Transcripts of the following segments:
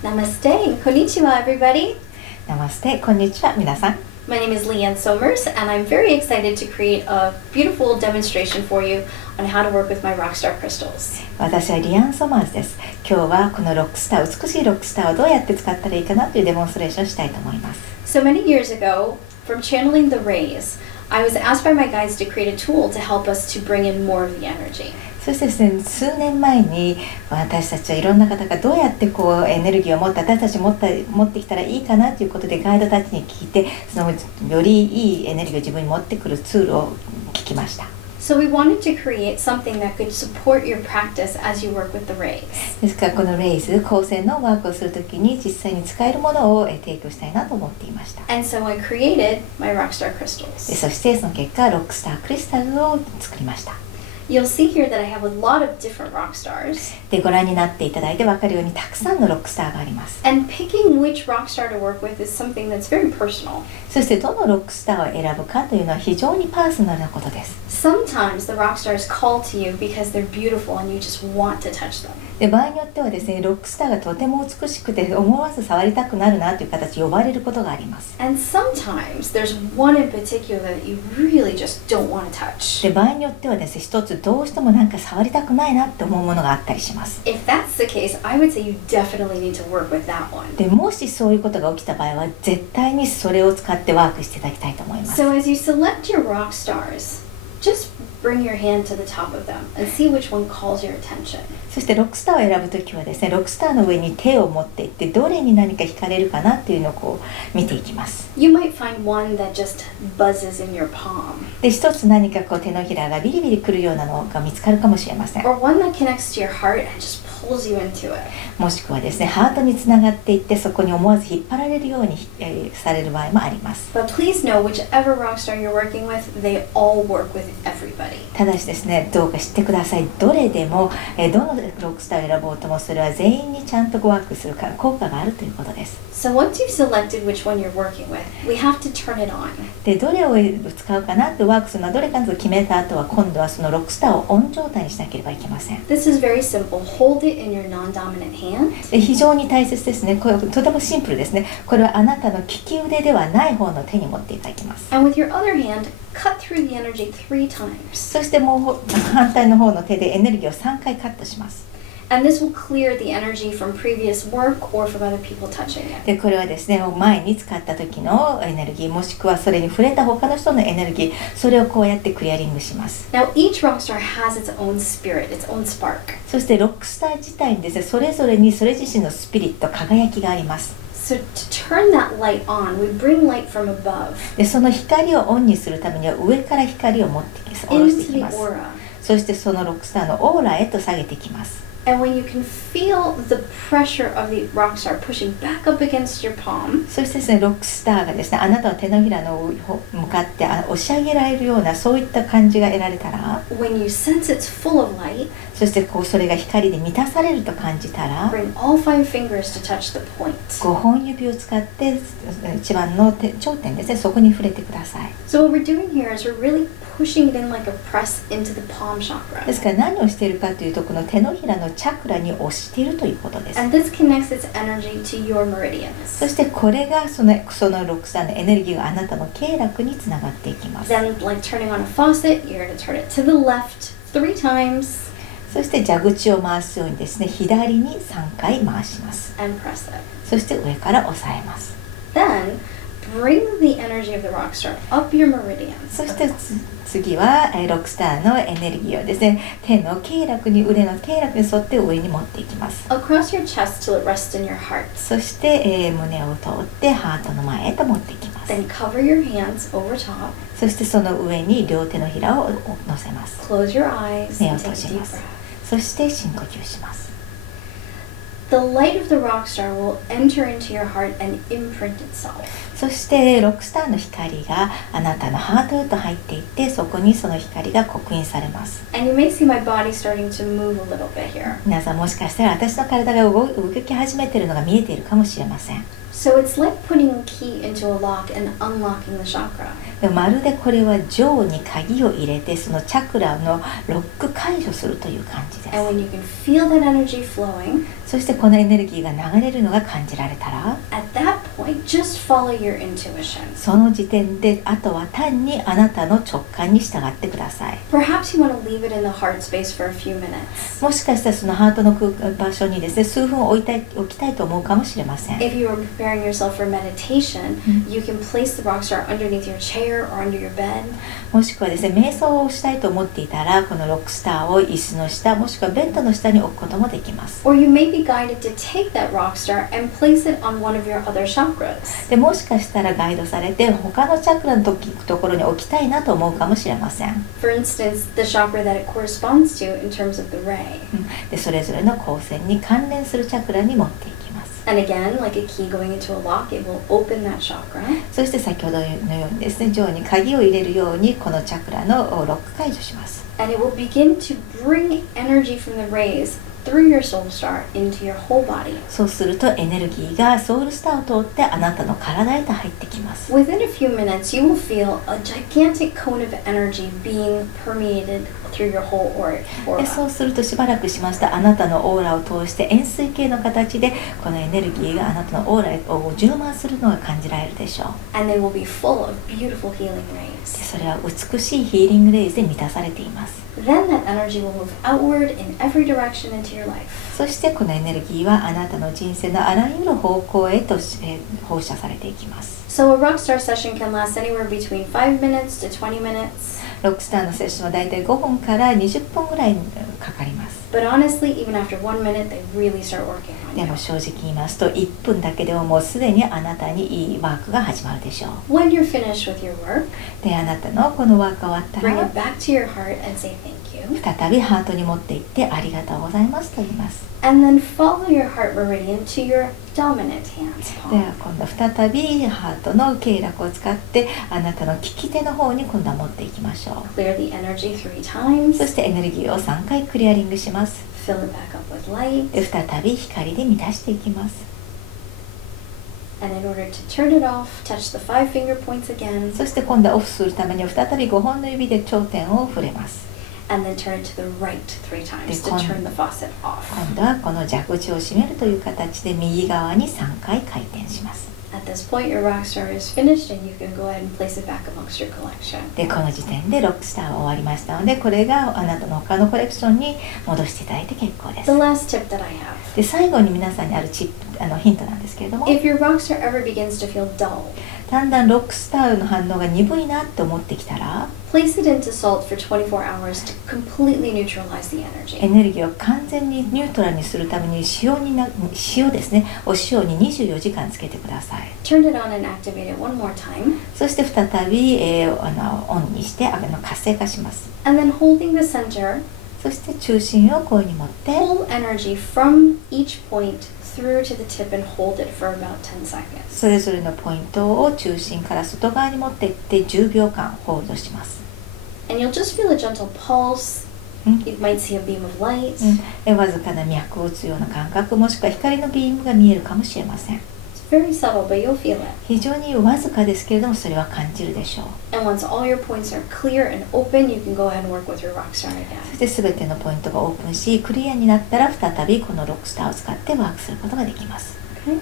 Namaste, konnichiwa everybody. Namaste, こんにちは皆さん。My name is Leanne Somers and I'm very excited to create a beautiful demonstration for you on how to work with my rockstar crystals. 私はリアン・ソマーズです。今日はこのロックスター、美しいロックスターをどうやって使ったらいいかなというデモンストレーションをしたいと思います。So many years ago, from channeling the rays, I was asked by my guides to create a tool to help us to bring in more of the energy. そしてですね、数年前に私たちはいろんな方がどうやってこうエネルギーを持って私たち持ってきたらいいかなということでガイドたちに聞いて、そのよりいいエネルギーを自分に持ってくるツールを聞きました。So we wanted to create something that could support your practice as you work with the rays. ですからこのレイズ、光線のワークをするときに実際に使えるものを提供したいなと思っていました。And so I created my rockstar crystals. そしてその結果、ロックスタークリスタルを作りました。You'll see here that I have a lot of different rock stars. で、ご覧になっていただいて分かるようにたくさんのロックスターがあります。And picking which rock star to work with is something that's very personal. そしてどのロックスターを選ぶかというのは非常にパーソナルなことです。Sometimes the rock stars call to you because they're beautiful and you just want to touch them. で、場合によってはですね、ロックスターがとても美しくて思わず触りたくなるなという形で呼ばれることがあります。And sometimes there's one in particular that you really just don't want to touch. で、場合によってはですね、一つどうしてもなんか触りたくないなって思うものがあったりします。If that's the case, I would say you definitely need to work with that one. で、もしそういうことが起きた場合は絶対にそれを使ってワークしていただきたいと思います。So as you select your rock stars, just bring your hand to the top of them and see which one calls your attention. そしてロックスターを選ぶときはですね、ロックスターの上に手を持っていってどれに何か惹かれるかなっていうのをこう見ていきます。You might find one that just buzzes in your palm. で、一つ何かこう手のひらがビリビリくるようなのが見つかるかもしれません。 Or one that connects to your heart and just pulls you into it. もしくはですね、ハートにつながっていってそこに思わず引っ張られるように、される場合もあります。 But please know, whichever rock star you're working with, they all work with everybody. ただしですね、どうか知ってください。どれでも、どのロックスターを選ぼうともそれは全員にちゃんとワークするから効果があるということです。So once you've selected which one you're working with, we have to turn it on. で、どれを使うかなってワークするのはどれかと決めた後は今度はそのロックスターをオン状態にしなければいけません。 This is very simple. Hold it in your non-dominant hand. で、非常に大切ですね。これとてもシンプルですね。これはあなたの利き腕ではない方の手に持っていただきます。 And with your other hand, cut through the energy 3 times. そしてもう反対の方の手でエネルギーを3回カットします。And this will clear the energy from previous work or from other people touching it. で、これはですね、前に使った時のエネルギーもしくはそれに触れた他の人のエネルギー、それをこうやってクリアリングします。 Now each rock star has its own spirit, its own spark. そしてロックスター自体にですね、それぞれにそれ自身のスピリット、輝きがあります。So to turn that light on, we bring light from above で、その光をオンにするためには上から光を持ってきます。下ろして into き the ます。 aura. そしてそのロックスターのオーラへと下げてきます。And when you can feel the pressure of the rock star pushing back up against your palm, そしてですね、ロックスターがですね、あなたの手のひらの向かって押し上げられるようなそういった感じが得られたら、 when you sense it's full of light, そしてこうそれが光で満たされると感じたら、 bring all 5 fingers to touch the point. 5本指を使って一番の頂点ですね、そこに触れてください。 So what we're doing here is we're really pushing it in like a press into the palm chakra. ですから何をしているかというと、この手のひらのチャクラに押しているということです。 And this connects its energy to your meridians. そしてこれがそのロックスターのエネルギーがあなたの経絡につながっていきます。 Then, like turning on a faucet, you're going to turn it to the left 3 times そして蛇口を回すようにですね、左に3回回します。 and press it. そして上から押さえます。 Then bring the energy of the rock star up your meridians. そして次はロックスターのエネルギーをですね、手の経絡に、腕の経絡に沿って上に持っていきます。 Across your chest till it rests in your heart. そして、胸を通ってハートの前へと持っていきます。 Then cover your hands over top. そしてその上に両手のひらを乗せます。 Close your eyes 目を and 閉 take じ a deep ます。 breath. そして深呼吸します。 The light of the rock star will enter into your heart and imprint itself. そしてロックスターの光があなたのハートへと入っていって、そこにその光が刻印されます。And you may see my body starting to move a little bit here. 皆さんもしかしたら私の体が動き始めているのが見えているかもしれません。So it's like putting a key into a lock and unlocking the chakra. でもまるでこれは錠に鍵を入れて、そのチャクラのロック解除するという感じです。 And when you can feel that energy flowing, そしてこのエネルギーが流れるのが感じられたら、 at that point, just follow your intuition. その時点であとは単にあなたの直感に従ってください。 Perhaps you want to leave it in the heart space for a few minutes. もしかしたらそのハートの場所にですね、数分置きたいと思うかもしれません。 If you are preparing yourself for meditation, you can place the rock star underneath your chair or under your bed. もしくはですね、瞑想をしたいと思っていたら、このロックスターを椅子の下、もしくはベッドの下に置くこともできます。 Or you may be guided to take that rock star and place it on one of your other chakras. でもしかしたらガイドされて他のチャクラのところに置きたいなと思うかもしれません。 For instance, the chakra that it corresponds to in terms of the ray. でそれぞれの光線に関連するチャクラに持っていきます。 And again, like a key going into a lock, it will open that chakra. そして先ほどのようにですね、錠に鍵を入れるようにこのチャクラのロック解除します。 And it will begin to bring energy from the rays through your soul star into your whole body. そうするとエネルギーがソウルスターを通ってあなたの体へと入ってきます。 Within a few minutes, you will feel a gigantic cone of energy being permeated through your whole aura. でそうするとしばらくしましたあなたのオーラを通して円錐形の形でこのエネルギーがあなたのオーラを充満するのが感じられるでしょう。 And they will be full of beautiful healing で rays. それは美しいヒーリングレイズで満たされています。 Then that energy will move outward in every direction into your life. そしてこのエネルギーはあなたの人生のあらゆる方向へと放射されていきます。 So a rock star session can last anywhere between 5 minutes to 20 minutes. ロックスターのセッションはだいたい5分から20分ぐらいかかります。 But honestly, even after 1 minute, they really start working on で you. も正直言いますと1分だけでももうすでにあなたにいいワークが始まるでしょう。 When you're finished with your work, であなたのこのワークが終わった bring ら it back to your heart and say thank you. 再びハートに持っていってありがとうございますと言います。 And then follow your heart meridian to your dominant hand's で palm. は今度再びハートの経絡を使ってあなたの利き手の方に今度は持っていきましょう。 Clear the energy 3 times. そしてエネルギーを3回クリアリングします。 Fill it back up with light. で再び光で満たしていきます。 And in order to turn it off, touch the 5 finger points again. そして今度はオフするために再び5本の指で頂点を触れます。 And then turn it to the right 3 times to turn the faucet off. 今度はこの蛇口を閉めるという形で右側に3回回転します。 At this point, your rock star is finished and you can go ahead and place it back amongst your collection. でこの時点でロックスターは終わりましたので、これがあなたの他のコレクションに戻していただいて結構です。 The last tip that I have. で最後に皆さんにあるヒントなんですけれども、 If your rock star ever begins to feel dull, だんだんロックスターの反応が鈍いなって思ってきたら、 place it into salt for 24 hours to completely neutralize the エ energy. ネルギーを完全にニュートラルにするために塩ですね、お塩に24時間つけてください。 Turn it on and activate it one more time. そして再び、オンにして活性化します。 And then holding the center, そして中心をこうに持って pull energy from each point through to the tip and hold it for about 10 seconds. それぞれのポイントを中心から外側に持っていって10秒間ホールドします。 And you'll just feel a gentle pulse. You might see a beam of light. わずかな脈を打つような感覚、もしくは光のビームが見えるかもしれません。 It's very subtle, but you'll feel it. 非常にわずかですけれどもそれは感じるでしょう。 And once all your points are clear and open, you can go ahead and work with your rock star そ again. して全てのポイントがオープンしクリアになったら再びこのロックスターを使ってワークすることができます。 Okay?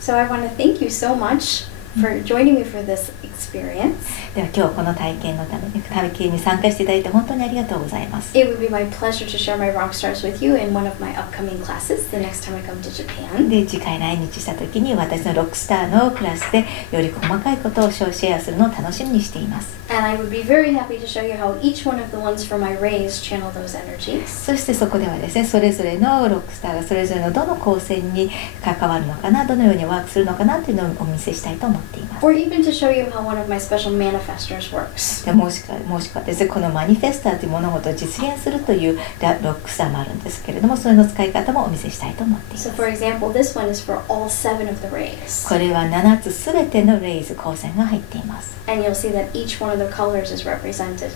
So I want to thank you so much for joining me for this experience. では今日この体験に参加していただいて本当にありがとうございます。 It would be my pleasure to share my rock stars with you in one of my upcoming classes the next time I come to Japan. で次回来日した時に私のロックスターのクラスでより細かいことをシェアするのを楽しみにしています。And I would be very happy to show you how each one of the ones for my rays channel those energies. そしてそこではですね、それぞれのロックスターがそれぞれのどの光線に関わるのかな、どのようにワークするのかなというのをお見せしたいと思っています。Or even to show you how one of my special manifestors works. でもしくはですね、このマニフェスターという物事を実現するというロックスターもあるんですけれども、それの使い方もお見せしたいと思っています。So for example, this one is for all 7 of the rays. これは7つすべてのレイズ光線が入っています。And you'll see that each one of the colors is represented.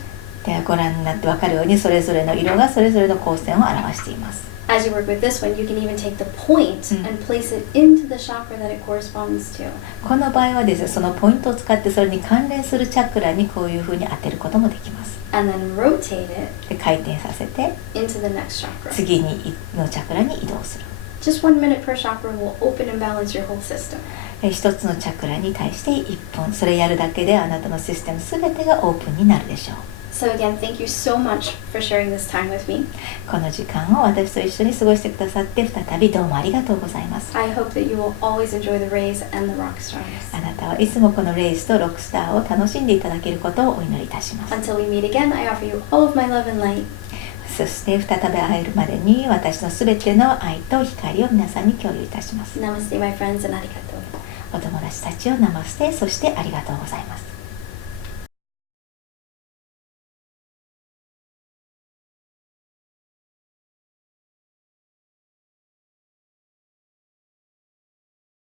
ではご覧になって分かるようにそれぞれの色がそれぞれの光線を表しています。As you work with this one, you can even take the point and place it into the chakra that it corresponds to. この場合はですね、そのポイントを使ってそれに関連するチャクラにこういうふうに当てることもできます。And then rotate it で回転させて into the next chakra. 次のチャクラに移動する。Just 1 minute per chakra will open and balance your whole system. 一つのチャクラに対して1分、それやるだけであなたのシステムすべてがオープンになるでしょう。So again, thank you so much for sharing this time with me. この時間を私と一緒に過ごしてくださって再びどうもありがとうございます。 I hope that you will always enjoy the rays and the rock stars. あなたはいつもこのレイズとロックスターを楽しんでいただけることをお祈りいたします。 Until we meet again, I offer you all of my love and light. そして再び会えるまでに私のすべての愛と光を皆さんに共有いたします。 Namaste, my friends, and arigato. お友達たちをナマステ、そしてありがとうございます。